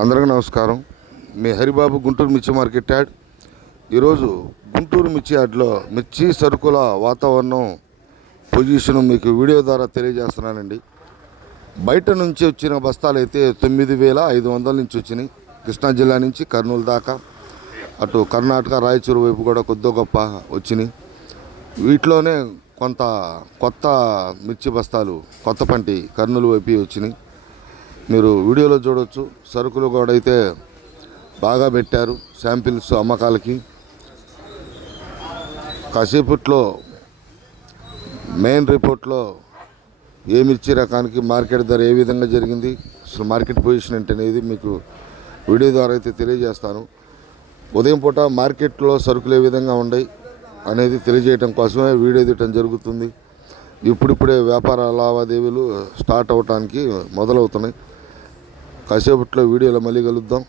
అందరికీ నమస్కారం. మీ హరిబాబు గుంటూరు మిర్చి మార్కెట్ యాడ్. ఈరోజు గుంటూరు మిర్చి యాడ్లో మిర్చి సరుకుల వాతావరణం పొజిషన్ మీకు వీడియో ద్వారా తెలియజేస్తున్నానండి. బయట నుంచి వచ్చిన బస్తాలు అయితే తొమ్మిది వేల ఐదు వందల నుంచి వచ్చినాయి. కృష్ణా జిల్లా నుంచి కర్నూలు దాకా అటు కర్ణాటక రాయచూరు వైపు కూడా కొద్దో గొప్ప వచ్చినాయి. వీటిలోనే కొంత కొత్త మిర్చి బస్తాలు కొత్త పంటి కర్నూలు వైపు వచ్చినాయి. మీరు వీడియోలో చూడవచ్చు సరుకులు కూడా అయితే బాగా పెట్టారు. శాంపిల్స్ అమ్మకాలకి. కాసేపట్లో మెయిన్ రిపోర్ట్లో ఏ మిర్చి రకానికి మార్కెట్ ధర ఏ విధంగా జరిగింది అసలు మార్కెట్ పొజిషన్ ఏంటి అనేది మీకు వీడియో ద్వారా అయితే తెలియజేస్తాను. ఉదయం పూట మార్కెట్లో సరుకులు ఏ విధంగా ఉన్నాయి అనేది తెలియజేయడం కోసమే వీడియో తీయటం జరుగుతుంది. ఇప్పుడిప్పుడే వ్యాపార లావాదేవీలు స్టార్ట్ అవటానికి మొదలవుతున్నాయి. కాసేపట్లో వీడియోలో మళ్ళీ కలుద్దాం.